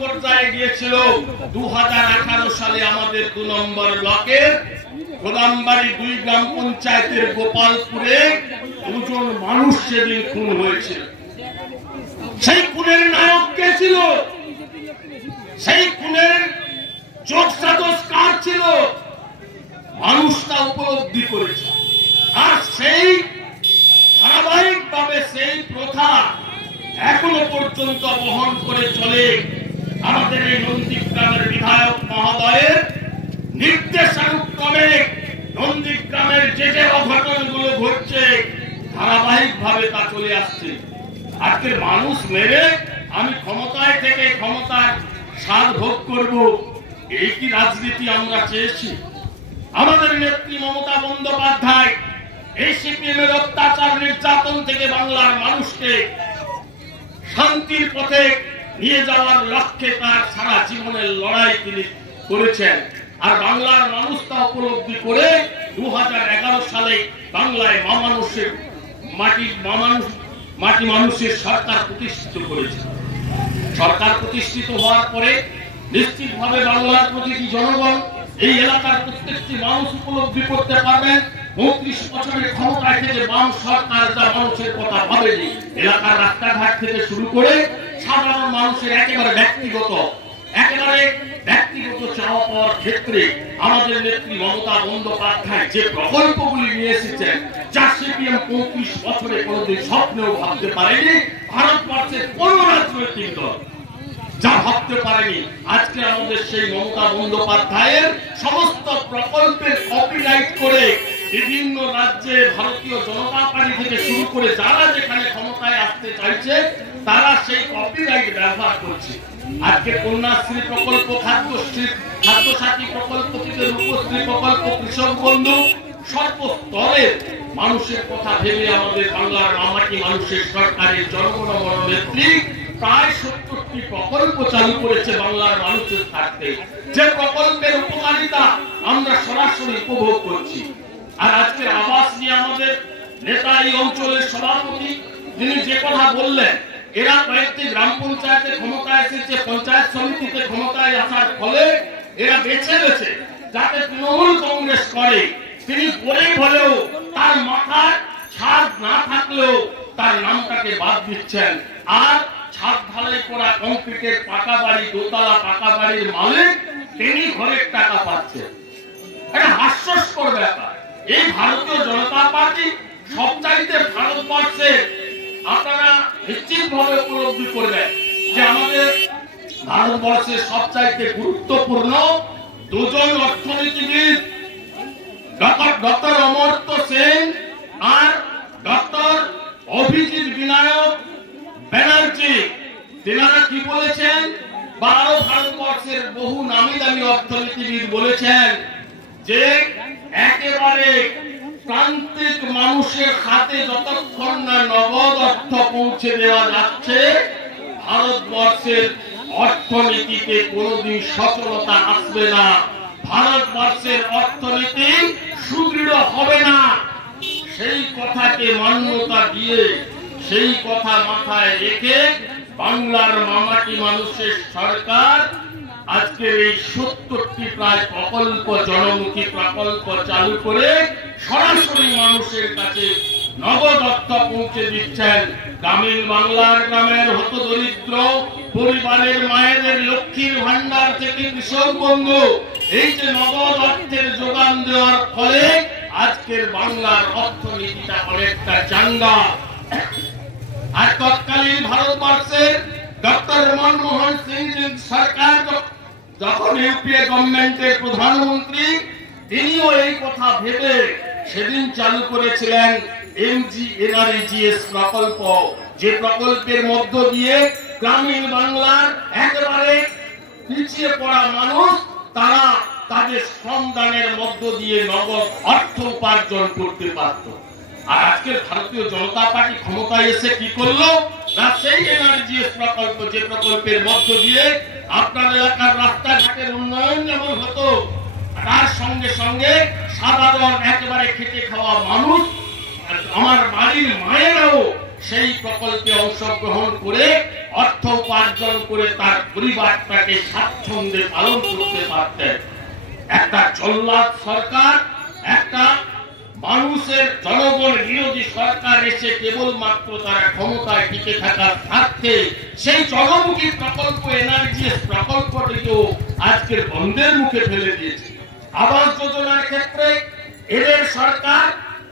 পর্যায়ে গিয়েছিল 2018 সালে আমাদের 2 নম্বর ব্লকের গোদামবাড়ি 2 গ্রাম পঞ্চায়েতের গোপালপুরে 2 জন মানুষ সেদিন খুন হয়েছিল। সেই খুনের নায়ক কে ছিল? সেই খুনের যোগসাজশ কার ছিল? মানুষটা উপলব্ধি করেছে। আর সেই ধারাবাহিকভাবে সেই প্রথা এখনো পর্যন্ত বহন করে চলে আমাদের এই নন্দীগ্রামের বিধায়ক মহোদয়ের নির্দেশানুক্রমে। নন্দীগ্রামের যে যে অঘটনগুলো ঘটছে ধারাবাহিকভাবে তা চলে আসছে। আজকের মানুষ মেরে আমি ক্ষমতায় থেকে ক্ষমতার স্বাদ ভোগ করব, এই কি রাজনীতি আমরা চেয়েছি? আমাদের নেত্রী মমতা বন্দ্যোপাধ্যায় এই সিপিএমের অত্যাচার নির্যাতন থেকে বাংলার মানুষকে শান্তির পথে নিয়ে যাওয়ার লক্ষ্যে তার সারা জীবনের লড়াই তিনি করেছেন। আর বাংলার মানুষ তা উপলব্ধি করে 2011 সালে বাংলায় মাটি মানুষের সরকার প্রতিষ্ঠিত করেছে। সরকার প্রতিষ্ঠিত হওয়ার পরে নিশ্চিতভাবে বাংলার প্রতিটি জনগণ, এই এলাকার প্রত্যেকটি মানুষ উপলব্ধি করতে পারবেন 35 বছরের ক্ষমতায় থেকে বাম সরকার যা মানুষের কথা ভাবেনি। এলাকার রাস্তাঘাট থেকে শুরু করে সাধারণ মানুষের একেবারে ব্যক্তিগত চাওয়া পাওয়ার ক্ষেত্রে আমাদের নেত্রী মমতা বন্দ্যোপাধ্যায় যে প্রকল্পগুলি নিয়ে এসেছেন, যা সিপিএম 35 বছরে কোনোদিন স্বপ্নেও ভাবতে পারেনি, ভারতবর্ষের কোন রাজনৈতিক দল যা ভাবতে পারেনি। আজকে আমাদের সেই মমতা বন্দ্যোপাধ্যায়ের সমস্ত প্রকল্পের কপিরাইট করে বিভিন্ন রাজ্যে ভারতীয় জনতা পার্টি থেকে শুরু করে যারা যেখানে ক্ষমতায় আসতে চাইছে তারা সেই কপিরাইট ব্যবহার করছে। আজকে কন্যাশ্রী প্রকল্প, খাদ্যসাথী প্রকল্প থেকে রূপশ্রী প্রকল্প, কৃষক বন্ধু, সর্বস্তরের মানুষের কথা ভেবে আমাদের বাংলার মামাটি মানুষের সরকারের জনগণ নেত্রী প্রায় 70টি প্রকল্প চালু করেছে বাংলার মানুষের স্বার্থে, যে প্রকল্পের উপকারিতা আমরা সরাসরি উপভোগ করছি। আর আজকে আবাস নিয়ে আমাদের নেতা, এই অঞ্চলের সভাপতি, তিনি যে কথা বললেন, এরা কয়েকটি গ্রাম পঞ্চায়েতে ক্ষমতায় এসেছে, পঞ্চায়েত সমিতিতে ক্ষমতায় আসার ফলে এরা বেছে বেছে যাতে তৃণমূল কংগ্রেস করে, তিনি বলেই হলেও তার মাথার ছাদ না থাকলেও তার নামটাকে বাদ দিচ্ছেন। আর ছাদ ঢালাই করা কংক্রিটের পাকা বাড়ি, দোতলা পাকা বাড়ির মালিক তিনি ঘরের টাকা পাচ্ছেন। এটা হাস্যস্কর ব্যাপার। এই ভারতীয় জনতা পার্টি সবচাইতে ভারতবর্ষে আপনারা নিশ্চিতভাবে উপলব্ধি করবেন যে আমাদের ভারতবর্ষের সবচাইতে গুরুত্বপূর্ণ 2 জন অর্থনীতিবিদ, ডক্টর অমর্ত্য সেন আর ডক্টর অভিজিৎ বিনায়ক ব্যানার্জি, তেনারা কি বলেছেন? ভারতবর্ষের বহু নামি দামি অর্থনীতিবিদ বলেছেন যে একেবারে প্রান্তিক মানুষের হাতে যতক্ষণ না নগদ অর্থ পৌঁছে দেওয়া যাচ্ছে, ভারতবর্ষের অর্থনীতিতে কোনোদিন সচলতা আসবে না, ভারতবর্ষের অর্থনীতি সুদৃঢ় হবে না। সেই কথাকে মান্যতা দিয়ে, সেই কথা মাথায় রেখে বাংলার মামাটি মানুষের সরকার আজকের এই 70টি প্রায় প্রকল্প, জনমুখী প্রকল্প চালু করে সরাসরি মানুষের কাছে নগদ অর্থ পৌঁছে দিচ্ছেন। গ্রামীণ বাংলার গ্রামের হতদরিদ্র পরিবারের মায়েদের লক্ষ্মীর ভান্ডার থেকে কৃষক বন্ধু, এই যে নগদ অর্থের যোগান দেওয়ার ফলে আজকের বাংলার অর্থনীতিটা অনেকটা চাঙ্গা। আর তৎকালীন ভারতবর্ষের ডক্টর মনমোহন সিং সরকার যখন ইউপিএ গভর্নমেন্টের প্রধানমন্ত্রী, তিনিও এই কথা ভেবে সেদিন চালু করেছিলেন MGNREGS প্রকল্প, যে প্রকল্পের মধ্য দিয়ে গ্রামীণ বাংলার একেবারে পিছিয়ে পড়া মানুষ তারা তাদের শ্রমদানের মধ্য দিয়ে নগদ অর্থ উপার্জন করতে পারত। আর আজকের ভারতীয় জনতা পার্টি ক্ষমতায় এসে কি করলো? না, সেই এনআরজিএস প্রকল্প, যে প্রকল্পের মধ্য দিয়ে আপনার এলাকার রাস্তাঘাটের উন্নয়ন যেমন হতো, তার সঙ্গে সঙ্গে সাধারণ একেবারে খেটে খাওয়া মানুষ, আমার বাড়ির মায়েরাও সেই প্রকল্পে অংশগ্রহণ করে অর্থ উপার্জন করে তার পরিবারটাকে স্বাচ্ছন্দ্যে পালন করতে পারতেন। একটা জল্লাদ সরকার, একটা মানুষের জনগণ বিরোধী সরকার এসে কেবলমাত্র তারা ক্ষমতায় টিকে থাকার স্বার্থে সেই জনমুখী প্রকল্প এনআরজিএস প্রকল্পটিকেও আজকের বন্ধের মুখে ফেলে দিয়েছে। আবাস যোজনার ক্ষেত্রে এদের সরকার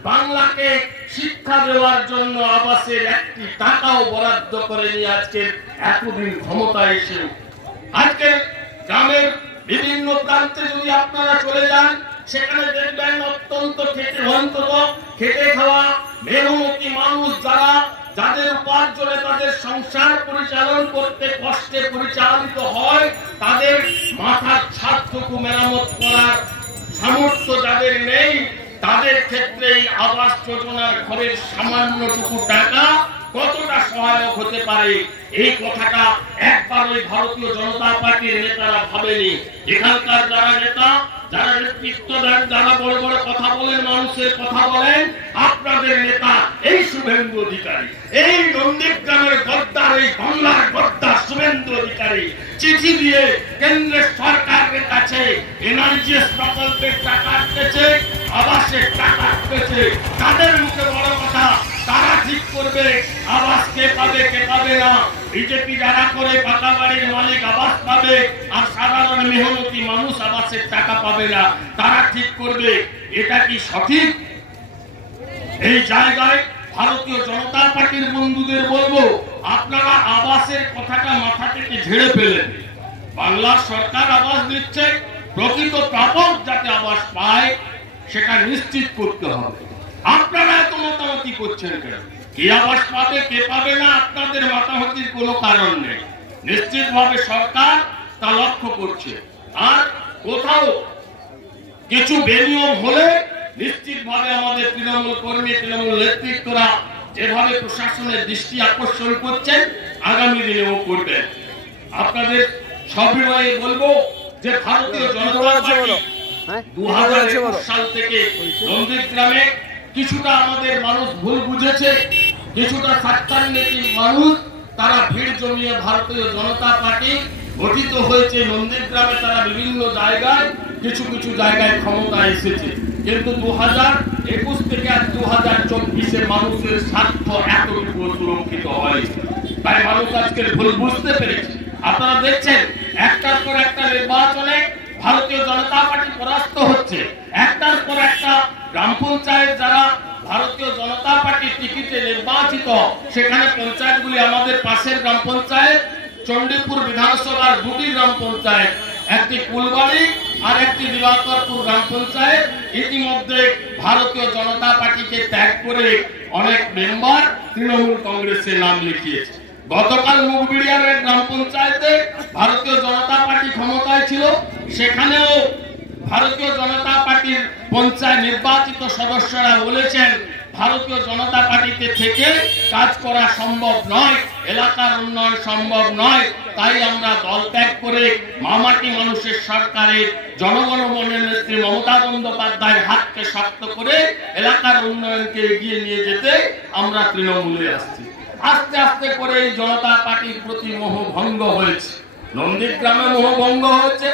বাংলাকে শিক্ষা দেওয়ার জন্য আবাসের একটি টাকাও বরাদ্দ করেনি। আজকের এতদিন ক্ষমতায় এসে আজকের গ্রামের বিভিন্ন প্রান্তে যদি আপনারা চলে যান, সেখানে দেখবেন অত্যন্ত খেটে খাওয়া মেহনতি মানুষ যাদের উপার্জনে তাদের সংসার পরিচালন করতে কষ্টে পরিচালিত হয়, তাদের মাথার ছাদটুকু মেরামত করার সামর্থ্য যাদের নেই, তাদের ক্ষেত্রে আবাস যোজনার ঘরের সামান্যটুকু টাকা কতটা সহায়ক হতে পারে এই কথাটা একবার ওই ভারতীয় জনতা পার্টির নেতারা ভাবেনি। এখানকার যারা নেতা, যারা নেতৃত্ব দেন, যারা বড় বড় কথা বলেন, মানুষের কথা বলেন, আপনাদের নেতা এই শুভেন্দু অধিকারী, এই নন্দীগ্রামের গদ্দার, এই বাংলার গদ্দার শুভেন্দু অধিকারী চিঠি দিয়ে কেন্দ্রের সরকারের কাছে এনআরজিএস প্রকল্পের টাকা পেয়েছে, আবাসের টাকা পেয়েছে। তাদের মুখে বড় কথা, তারা ঠিক করবে আবাস কে পাবে কে পাবে না। বিজেপি যারা করে পাকা বাড়ির মালিক আবাস পাবে আর সাধারণ মেহনতি মানুষ আবাসের টাকা পাবে না, তারা ঠিক করবে। এটা কি সঠিক? এই জায়গায় ভারতীয় জনতা পার্টির বন্ধুদের বলবো, আপনারা আবাসের কথাটা মাথা থেকে ঝেড়ে ফেলেন। বাংলার সরকার আবাস দিচ্ছে, প্রকৃত প্রাপক যাতে আবাস পায় সেটা নিশ্চিত করতে হবে। আপনারা এত মাতামাতি করছেন কেন? কে আবাস পাবে কে পাবে না আপনাদের মাতামাতির কোনো কারণ নেই। নিশ্চিতভাবে সরকার তা লক্ষ্য করছে, আর কোথাও কিছু বেনিয়ম হলে নিশ্চিতভাবে আমাদের তৃণমূল কর্মী, তৃণমূল নেতৃত্বরা যেভাবে প্রশাসনের দৃষ্টি আকর্ষণ করছেন আগামী দিনেও করবেন। আপনাদের সবিনয়ে বলবো যে ভারতীয় জনতা পার্টি 2021 সাল থেকে নন্দীগ্রামে কিছুটা আমাদের মানুষ ভুল বুঝেছে, কিছুটা স্বার্থান্বেষী মানুষ তারা ভিড় জমিয়ে ভারতীয় জনতা পার্টি গঠিত হয়েছে নন্দীগ্রামে, তারা বিভিন্ন জায়গায় কিছু কিছু জায়গায় ক্ষমতায় এসেছে। কিন্তু 2021 থেকে আর 2024 মানুষের স্বার্থ এতটুকু সুরক্ষিত হয়েছে, তাই মানুষ আজকের ভুল বুঝতে পেরেছে। আপনারা দেখছেন একটার পর একটা নির্বাচনে ভারতীয় জনতা পার্টি পরাস্ত হচ্ছে। একটার পর একটা গ্রাম পঞ্চায়েত যারা ভারতীয় জনতা পার্টির টিকিটে নির্বাচিত, সেখানে পঞ্চায়েতগুলি আমাদের পাশের গ্রাম পঞ্চায়েত চণ্ডীপুর বিধানসভার দুটি গ্রাম পঞ্চায়েত, একটি কুলবাড়ি আর একটি দিবাকরপুর গ্রাম পঞ্চায়েত ইতিমধ্যে ভারতীয় জনতা পার্টিকে ত্যাগ করে অনেক মেম্বার তৃণমূল কংগ্রেসে নাম লিখিয়েছে। গতকাল মুগবিড়িয়ার গ্রাম পঞ্চায়েতে ভারতীয় জনতা পার্টি ক্ষমতায় ছিল, সেখানেও ভারতীয় জনতা পার্টির পঞ্চায়েত নির্বাচিত সদস্যরা বলেছেন ভারতীয় জনতা পার্টিতে থেকে কাজ করা সম্ভব নয়, এলাকার উন্নয়ন সম্ভব নয়, তাই আমরা দল ত্যাগ করে মামাটি মানুষের সরকারের জনগণমনের নেত্রী মমতা বন্দ্যোপাধ্যায়ের হাতকে শক্ত করে এলাকার উন্নয়নকে এগিয়ে নিয়ে যেতে আমরা তৃণমূলে আসছি। আস্তে আস্তে করে এই জনতা পার্টির প্রতি মোহভঙ্গ হয়েছে, নন্দীগ্রামে মোহভঙ্গ হয়েছে।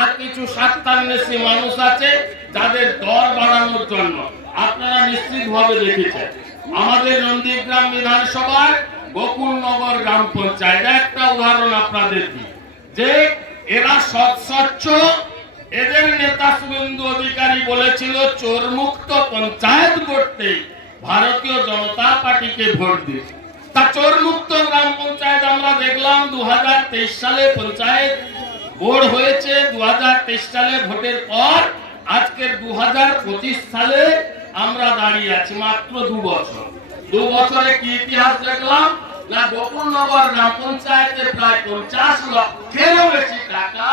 আর কিছু স্বার্থান্বেষী মানুষ আছে যাদের দর বাড়ানোর জন্য, আপনারা নিশ্চিতভাবে দেখেছেন আমাদের নন্দীগ্রাম বিধানসভার গোকুলনগর গ্রাম পঞ্চায়েত, একটা উদাহরণ আপনাদের দিই যে এরা স্বচ্ছ, এদের নেতা শুভেন্দু অধিকারী বলেছিল চোরমুক্ত পঞ্চায়েত করতে ভারতীয় জনতা পার্টিকে ভোট দিন। তা চোরমুক্ত গ্রাম পঞ্চায়েত আমরা দেখলাম 2023 সালে পঞ্চায়েত বোর্ড হয়েছে। 2023 সালে ভোটের পর আজকের 2025 সালে আমরা দাঁড়িয়ে আছি, মাত্র 2 বছর। 2 বছরে কি ইতিহাস দেখলাম না, গোকুলনগর গ্রাম পঞ্চায়েতে প্রায় 50 লক্ষেরও বেশি টাকা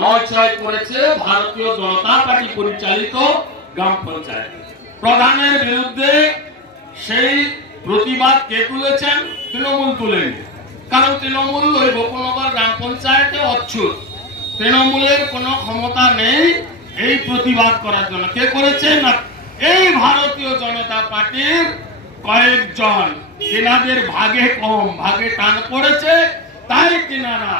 নয় করেছে ভারতীয় জনতা পার্টি পরিচালিত গ্রাম পঞ্চায়েত। প্রধানের বিরুদ্ধে সেই প্রতিবাদ কে তুলেছেন? তৃণমূল তুলেনি, কারণ তৃণমূল ওই গোকুলনগর গ্রাম পঞ্চায়েতে অচ্ছুত, তৃণমূলের কোনো ক্ষমতা নেই এই প্রতিবাদ করার জন্য। কে করেছে না, এই ভারতীয় জনতা পার্টির কয়েকজন, তেনাদের ভাগে কম, ভাগে টান পড়েছে, তাই তেনারা